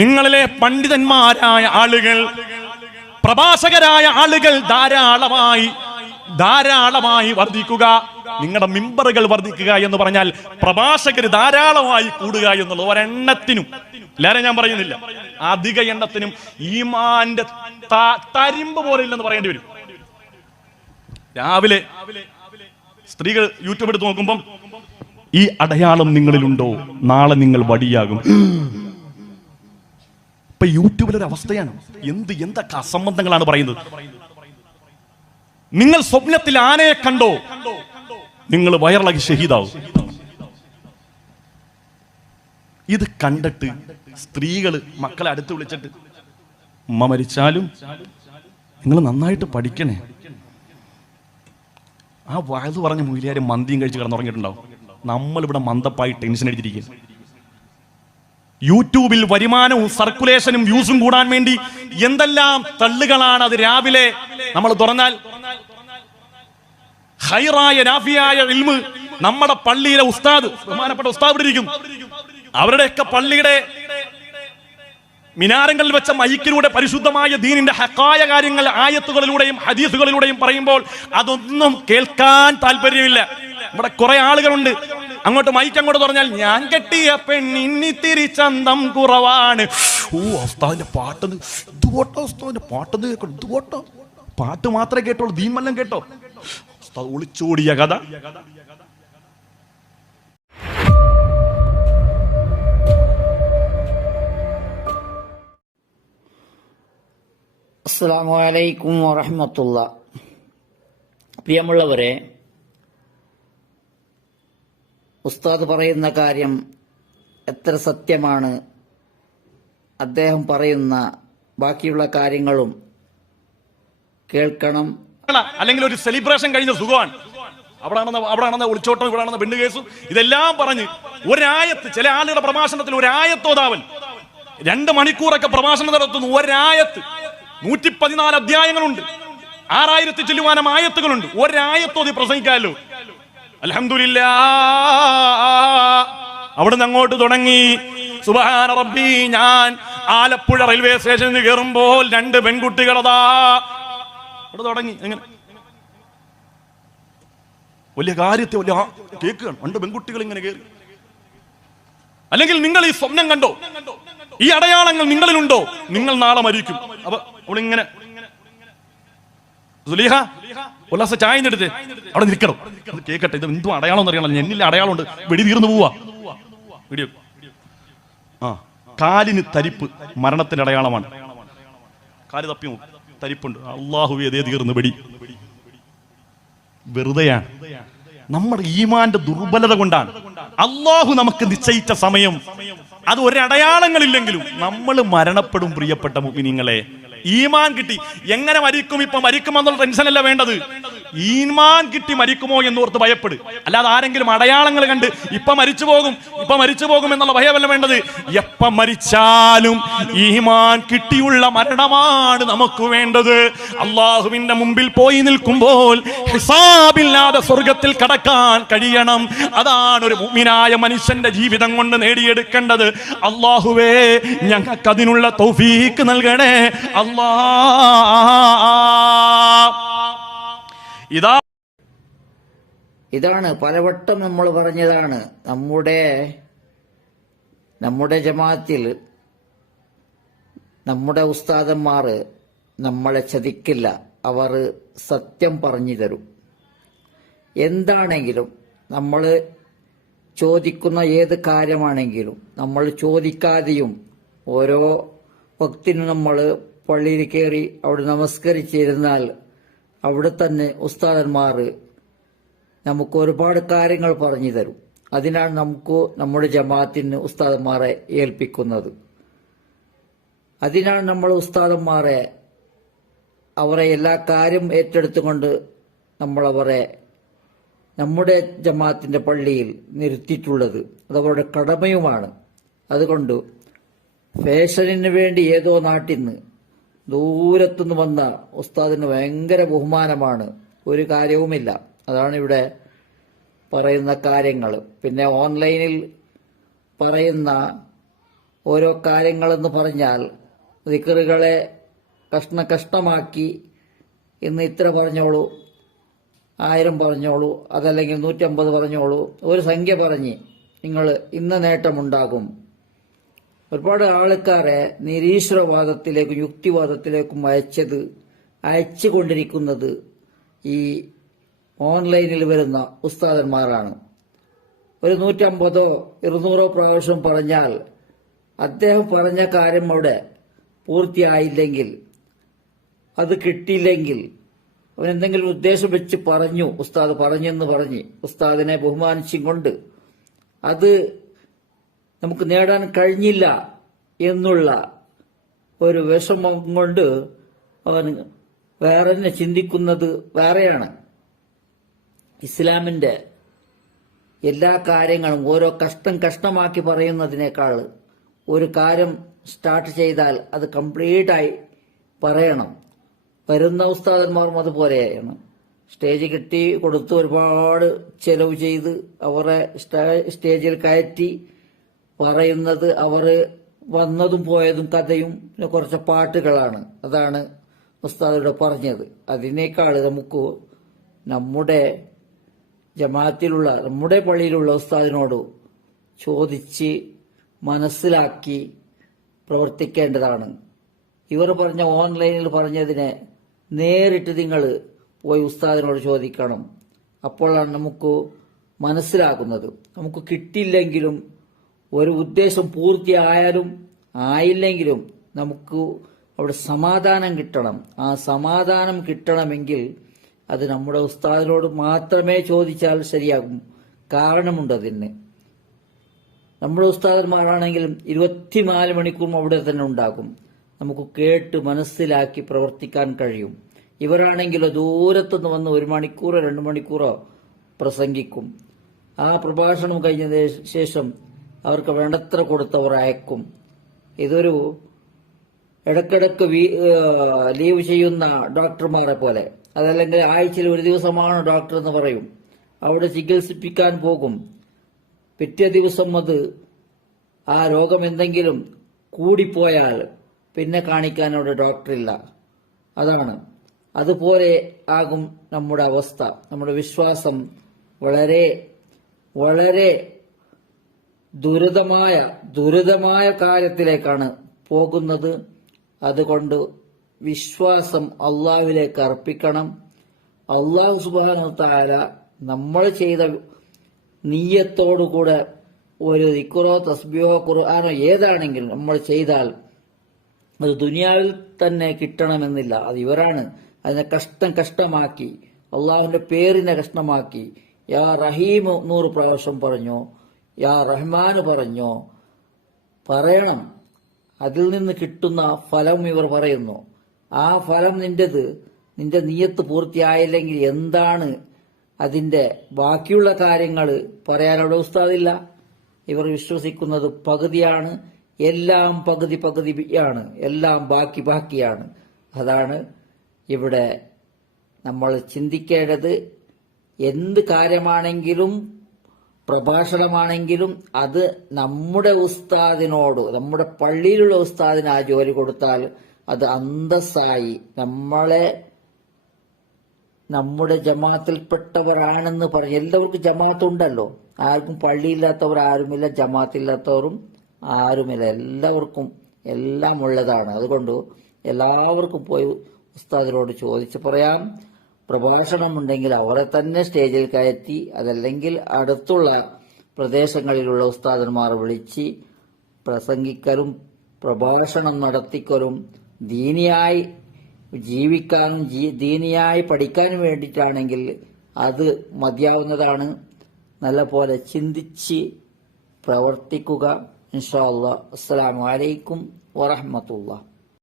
നിങ്ങളിലെ പണ്ഡിതന്മാരായ ആളുകൾ പ്രഭാഷകരായ ആളുകൾ ധാരാളമായി ധാരാളമായി വർദ്ധിക്കുക നിങ്ങളുടെ മിമ്പറുകൾ വർദ്ധിക്കുക എന്ന് പറഞ്ഞാൽ പ്രഭാഷകർ ധാരാളമായി കൂടുക എന്നുള്ളത് ഒരെണ്ണത്തിനും എല്ലാരും ഞാൻ പറയുന്നില്ല അധിക എണ്ണത്തിനും ഈമാന്റെ തരിമ്പ് പോലില്ലെന്ന് പറയേണ്ടി വരും രാവിലെ സ്ത്രീകൾ യൂട്യൂബ് എടുത്ത് നോക്കുമ്പം ഈ അടയാളം നിങ്ങളിലുണ്ടോ നാളെ നിങ്ങൾ വടിയാകും ഇപ്പൊ യൂട്യൂബിലൊരു അവസ്ഥയാണ് എന്ത് എന്തൊക്കെ അസംബന്ധങ്ങളാണ് പറയുന്നത് നിങ്ങൾ സ്വപ്നത്തിൽ ആനയെ കണ്ടോ നിങ്ങൾ വയറിളകി ഷഹീദാവും ഇത് കണ്ടിട്ട് സ്ത്രീകള് മക്കളെ അടുത്ത് വിളിച്ചിട്ട് ഉമ്മ മരിച്ചാലും നിങ്ങൾ നന്നായിട്ട് പഠിക്കണേ ആ വയത് പറഞ്ഞ മൂലിയാർ മന്തിയും കഴിച്ച് കിടന്നുറങ്ങിയിട്ടുണ്ടാവും നമ്മളിവിടെ മന്ദപ്പായി ടെൻഷൻ അടിച്ചിരിക്കുക യൂട്യൂബിൽ വരുമാനവും സർക്കുലേഷനും വ്യൂസും കൂടാൻ വേണ്ടി എന്തെല്ലാം തള്ളുകളാണ് അത് രാവിലെ നമ്മൾ തുറന്നാൽ ഹൈറായ രാഫിയായ നമ്മുടെ പള്ളിയിലെ ഉസ്താദ് ബഹുമാനപ്പെട്ട ഉസ്താദ് ഇരിക്കും അവരുടെയൊക്കെ പള്ളിയുടെ മിനാരങ്ങളിൽ വെച്ച മൈക്കിലൂടെ പരിശുദ്ധമായ ദീനിന്റെ ഹക്കായ കാര്യങ്ങൾ ആയത്തുകളിലൂടെയും ഹദീസുകളിലൂടെയും പറയുമ്പോൾ അതൊന്നും കേൾക്കാൻ താല്പര്യമില്ല ഇവിടെ കുറെ ആളുകളുണ്ട് അങ്ങോട്ട് മൈക്ക് അങ്ങോട്ട് പറഞ്ഞാൽ ഞാൻ കെട്ടിയ പെണ്ണിന്നി തിരിച്ചന്തം കുറവാണ് ഓ അവസ്ഥാവിന്റെ പാട്ടെന്ന് ഇതുവോട്ടോ അവസ്ഥാവിന്റെ പാട്ടെന്ന് കേൾക്കണം ഇതുവോട്ടോ പാട്ട് മാത്രമേ കേട്ടോളൂ വല്ലം കേട്ടോ ഒളിച്ചോടിയ കഥ അസ്സാമലൈക്കും വലൈക്കും വറഹമത്തുള്ള പ്രിയമുള്ളവരെ ഉസ്താദ് പറയുന്ന കാര്യം എത്ര സത്യമാണ് അദ്ദേഹം പറയുന്ന ബാക്കിയുള്ള കാര്യങ്ങളും കേൾക്കണം അല്ലെങ്കിൽ ഒരു സെലിബ്രേഷൻ കഴിഞ്ഞ സുഖമാണ് അവിടെ ആണെന്ന അവിടെ ഒളിച്ചോട്ടം ഇവിടെ ആണെന്ന കേസും ഇതെല്ലാം പറഞ്ഞ് ഒരായത്ത് ചില ആളുകളുടെ പ്രഭാഷണത്തിൽ ഒരായത്തോതാവൻ രണ്ട് മണിക്കൂറൊക്കെ പ്രഭാഷണം നടത്തുന്നു ഒരായത്ത് നൂറ്റി പതിനാല് അധ്യായങ്ങളുണ്ട് ആറായിരത്തി ചൊല്ലുവാനം ആയത്തുകളുണ്ട് ഒരായത്തോതി പ്രസംഗിക്കാലോ അലഹമില്ല അവിടുന്ന് അങ്ങോട്ട് തുടങ്ങി സുബഹാന റബ്ബി ഞാൻ ആലപ്പുഴ റെയിൽവേ സ്റ്റേഷനിൽ നിന്ന് കയറുമ്പോൾ രണ്ട് പെൺകുട്ടികളതാ അവിടെ തുടങ്ങി എങ്ങനെ വലിയ കാര്യത്തെ വലിയ കേൾക്കുകയാണ് രണ്ട് പെൺകുട്ടികൾ ഇങ്ങനെ കയറി അല്ലെങ്കിൽ നിങ്ങൾ ഈ സ്വപ്നം കണ്ടോ ഈ അടയാളങ്ങൾ നിങ്ങളിലുണ്ടോ നിങ്ങൾ നാളെ മരിക്കും അപ്പൊ അവളിങ്ങനെ ഉല്ലാസ ചായ എടുത്ത് അവിടെ നിൽക്കണം അത് കേക്കട്ടെ ഇത് എന്തും അടയാളം എന്നറിയണം എന്നില്ല ഉണ്ട് വെടി തീർന്നു പോവാ ആ കാലിന് തരിപ്പ് മരണത്തിന്റെ അടയാളമാണ് കാല് തപ്പി തരിപ്പുണ്ട് അള്ളാഹു ഏതേ തീർന്നു വെടി വെറുതെയാണ് നമ്മുടെ ഈമാന്റെ ദുർബലത കൊണ്ടാണ് അള്ളാഹു നമുക്ക് നിശ്ചയിച്ച സമയം അത് ഒരടയാളങ്ങളില്ലെങ്കിലും നമ്മൾ മരണപ്പെടും പ്രിയപ്പെട്ട മുഖിനിങ്ങളെ ഈമാൻ കിട്ടി എങ്ങനെ മരിക്കും ഇപ്പൊ മരിക്കുമെന്നുള്ള ടെൻഷനല്ല വേണ്ടത് ഈമാൻ കിട്ടി മരിക്കുമോ എന്നോർത്ത് ഭയപ്പെടു അല്ലാതെ ആരെങ്കിലും അടയാളങ്ങൾ കണ്ട് ഇപ്പൊ മരിച്ചു പോകും ഇപ്പൊ മരിച്ചു പോകും എന്നുള്ള ഭയമല്ല വേണ്ടത് എപ്പ മരിച്ചാലും ഈമാൻ കിട്ടിയുള്ള മരണമാണ് നമുക്ക് വേണ്ടത് അള്ളാഹുവിന്റെ മുമ്പിൽ പോയി നിൽക്കുമ്പോൾ ഹിസാബില്ലാതെ സ്വർഗത്തിൽ കടക്കാൻ കഴിയണം അതാണ് ഒരു മുഗ്മിനായ മനുഷ്യന്റെ ജീവിതം കൊണ്ട് നേടിയെടുക്കേണ്ടത് അള്ളാഹുവേ ഞങ്ങൾക്ക് അതിനുള്ള തൗഫീക്ക് നൽകണേ അള്ളാ ഇതാ ഇതാണ് പലവട്ടം നമ്മൾ പറഞ്ഞതാണ് നമ്മുടെ നമ്മുടെ ജമാത്തിൽ നമ്മുടെ ഉസ്താദന്മാർ നമ്മളെ ചതിക്കില്ല അവർ സത്യം പറഞ്ഞു തരും എന്താണെങ്കിലും നമ്മൾ ചോദിക്കുന്ന ഏത് കാര്യമാണെങ്കിലും നമ്മൾ ചോദിക്കാതെയും ഓരോ ഭക്തിനും നമ്മൾ പള്ളിയിൽ കയറി അവിടെ നമസ്കരിച്ചിരുന്നാൽ അവിടെ തന്നെ ഉസ്താദന്മാർ നമുക്ക് ഒരുപാട് കാര്യങ്ങൾ പറഞ്ഞു തരും അതിനാണ് നമുക്ക് നമ്മുടെ ജമാഅത്തിന് ഉസ്താദന്മാരെ ഏൽപ്പിക്കുന്നത് അതിനാണ് നമ്മൾ ഉസ്താദന്മാരെ അവരെ എല്ലാ കാര്യം ഏറ്റെടുത്തുകൊണ്ട് നമ്മളവരെ നമ്മുടെ ജമാഅത്തിൻ്റെ പള്ളിയിൽ നിർത്തിയിട്ടുള്ളത് അതവരുടെ കടമയുമാണ് അതുകൊണ്ട് ഫാഷനിന് വേണ്ടി ഏതോ നാട്ടിൽ നിന്ന് ദൂരത്തുനിന്ന് വന്ന ഉസ്താദിന് ഭയങ്കര ബഹുമാനമാണ് ഒരു കാര്യവുമില്ല അതാണ് ഇവിടെ പറയുന്ന കാര്യങ്ങൾ പിന്നെ ഓൺലൈനിൽ പറയുന്ന ഓരോ കാര്യങ്ങളെന്ന് പറഞ്ഞാൽ ദിക്കറുകളെ കഷ്ണ കഷ്ടമാക്കി ഇന്ന് ഇത്ര പറഞ്ഞോളൂ ആയിരം പറഞ്ഞോളൂ അതല്ലെങ്കിൽ നൂറ്റമ്പത് പറഞ്ഞോളൂ ഒരു സംഖ്യ പറഞ്ഞ് നിങ്ങൾ ഇന്ന നേട്ടമുണ്ടാകും ഒരുപാട് ആൾക്കാരെ നിരീശ്വരവാദത്തിലേക്കും യുക്തിവാദത്തിലേക്കും അയച്ചത് അയച്ചുകൊണ്ടിരിക്കുന്നത് ഈ ഓൺലൈനിൽ വരുന്ന ഉസ്താദന്മാരാണ് ഒരു നൂറ്റമ്പതോ ഇരുന്നൂറോ പ്രാവശ്യം പറഞ്ഞാൽ അദ്ദേഹം പറഞ്ഞ കാര്യം അവിടെ പൂർത്തിയായില്ലെങ്കിൽ അത് കിട്ടിയില്ലെങ്കിൽ അവൻ എന്തെങ്കിലും ഉദ്ദേശം വെച്ച് പറഞ്ഞു ഉസ്താദ് പറഞ്ഞെന്ന് പറഞ്ഞ് ഉസ്താദിനെ ബഹുമാനിച്ചും കൊണ്ട് അത് നമുക്ക് നേടാൻ കഴിഞ്ഞില്ല എന്നുള്ള ഒരു വിഷമം കൊണ്ട് അവൻ വേറെ ചിന്തിക്കുന്നത് വേറെയാണ് ഇസ്ലാമിൻ്റെ എല്ലാ കാര്യങ്ങളും ഓരോ കഷ്ടം കഷ്ടമാക്കി പറയുന്നതിനേക്കാൾ ഒരു കാര്യം സ്റ്റാർട്ട് ചെയ്താൽ അത് കംപ്ലീറ്റായി പറയണം വരുന്ന ഉസ്താദന്മാരും അതുപോലെയാണ് സ്റ്റേജ് കെട്ടി കൊടുത്ത് ഒരുപാട് ചെലവ് ചെയ്ത് അവരെ സ്റ്റേജിൽ കയറ്റി പറയുന്നത് അവർ വന്നതും പോയതും കഥയും പിന്നെ കുറച്ച് പാട്ടുകളാണ് അതാണ് ഉസ്താദിവിടെ പറഞ്ഞത് അതിനേക്കാൾ നമുക്ക് നമ്മുടെ ജമാത്തിലുള്ള നമ്മുടെ പള്ളിയിലുള്ള ഉസ്താദിനോട് ചോദിച്ച് മനസ്സിലാക്കി പ്രവർത്തിക്കേണ്ടതാണ് ഇവർ പറഞ്ഞ ഓൺലൈനിൽ പറഞ്ഞതിനെ നേരിട്ട് നിങ്ങൾ പോയി ഉസ്താദിനോട് ചോദിക്കണം അപ്പോഴാണ് നമുക്ക് മനസ്സിലാക്കുന്നത് നമുക്ക് കിട്ടിയില്ലെങ്കിലും ഒരു ഉദ്ദേശം പൂർത്തിയായാലും ആയില്ലെങ്കിലും നമുക്ക് അവിടെ സമാധാനം കിട്ടണം ആ സമാധാനം കിട്ടണമെങ്കിൽ അത് നമ്മുടെ ഉസ്താദിനോട് മാത്രമേ ചോദിച്ചാൽ ശരിയാകും കാരണമുണ്ട് അതിന് നമ്മുടെ ഉസ്താദന്മാരാണെങ്കിൽ ഇരുപത്തിനാല് മണിക്കൂറും അവിടെ തന്നെ ഉണ്ടാകും നമുക്ക് കേട്ട് മനസ്സിലാക്കി പ്രവർത്തിക്കാൻ കഴിയും ഇവരാണെങ്കിലോ ദൂരത്തുനിന്ന് വന്ന് ഒരു മണിക്കൂറോ രണ്ട് മണിക്കൂറോ പ്രസംഗിക്കും ആ പ്രഭാഷണം കഴിഞ്ഞ ശേഷം അവർക്ക് വേണ്ടത്ര കൊടുത്തവർ അയക്കും ഇതൊരു ഇടക്കിടക്ക് ലീവ് ചെയ്യുന്ന ഡോക്ടർമാരെ പോലെ അതല്ലെങ്കിൽ ആഴ്ചയിൽ ഒരു ദിവസമാണ് ഡോക്ടർ എന്ന് പറയും അവിടെ ചികിത്സിപ്പിക്കാൻ പോകും പിറ്റേ ദിവസം അത് ആ രോഗം എന്തെങ്കിലും കൂടിപ്പോയാൽ പിന്നെ കാണിക്കാൻ അവിടെ ഡോക്ടറില്ല അതാണ് അതുപോലെ ആകും നമ്മുടെ അവസ്ഥ നമ്മുടെ വിശ്വാസം വളരെ വളരെ ദുരിതമായ ദുരിതമായ കാര്യത്തിലേക്കാണ് പോകുന്നത് അതുകൊണ്ട് വിശ്വാസം അള്ളാഹുവിലേക്ക് അർപ്പിക്കണം അള്ളാഹു സുബാനു താര നമ്മൾ ചെയ്ത നീയത്തോടുകൂടെ ഒരു ഇക്കുറോ തസ്ബിയോ ഖുർആാനോ ഏതാണെങ്കിലും നമ്മൾ ചെയ്താൽ അത് ദുനിയാവിൽ തന്നെ കിട്ടണമെന്നില്ല അത് ഇവരാണ് അതിനെ കഷ്ടം കഷ്ടമാക്കി അള്ളാഹുവിന്റെ പേരിനെ കഷ്ടമാക്കി യാ റഹീം നൂറ് പ്രാവശ്യം പറഞ്ഞു യാ റഹ്മാന് പറഞ്ഞു പറയണം അതിൽ നിന്ന് കിട്ടുന്ന ഫലം ഇവർ പറയുന്നു ആ ഫലം നിന്റേത് നിന്റെ നീയത്ത് പൂർത്തിയായില്ലെങ്കിൽ എന്താണ് അതിൻ്റെ ബാക്കിയുള്ള കാര്യങ്ങൾ പറയാനവിടെ ഉസ്താദില്ല ഇവർ വിശ്വസിക്കുന്നത് പകുതിയാണ് എല്ലാം പകുതി പകുതി ആണ് എല്ലാം ബാക്കി ബാക്കിയാണ് അതാണ് ഇവിടെ നമ്മൾ ചിന്തിക്കേണ്ടത് എന്ത് കാര്യമാണെങ്കിലും പ്രഭാഷണമാണെങ്കിലും അത് നമ്മുടെ ഉസ്താദിനോട് നമ്മുടെ പള്ളിയിലുള്ള ഉസ്താദിന് ആ ജോലി കൊടുത്താൽ അത് അന്തസ്സായി നമ്മളെ നമ്മുടെ ജമാത്തിൽപ്പെട്ടവരാണെന്ന് പറഞ്ഞ് എല്ലാവർക്കും ജമാഅത്ത് ഉണ്ടല്ലോ ആർക്കും പള്ളിയില്ലാത്തവർ ആരുമില്ല ജമാത്തില്ലാത്തവരും ആരുമില്ല എല്ലാവർക്കും എല്ലാം ഉള്ളതാണ് അതുകൊണ്ട് എല്ലാവർക്കും പോയി ഉസ്താദിനോട് ചോദിച്ച് പറയാം പ്രഭാഷണമുണ്ടെങ്കിൽ അവരെ തന്നെ സ്റ്റേജിൽ കയറ്റി അതല്ലെങ്കിൽ അടുത്തുള്ള പ്രദേശങ്ങളിലുള്ള ഉസ്താദന്മാർ വിളിച്ച് പ്രസംഗിക്കലും പ്രഭാഷണം നടത്തിക്കലും ദീനിയായി ജീവിക്കാനും ദീനിയായി പഠിക്കാനും വേണ്ടിയിട്ടാണെങ്കിൽ അത് മതിയാവുന്നതാണ് നല്ല പോലെ ചിന്തിച്ച് പ്രവർത്തിക്കുക ഇൻഷാ അസ്സാം വലൈക്കും വറഹമത്തുള്ള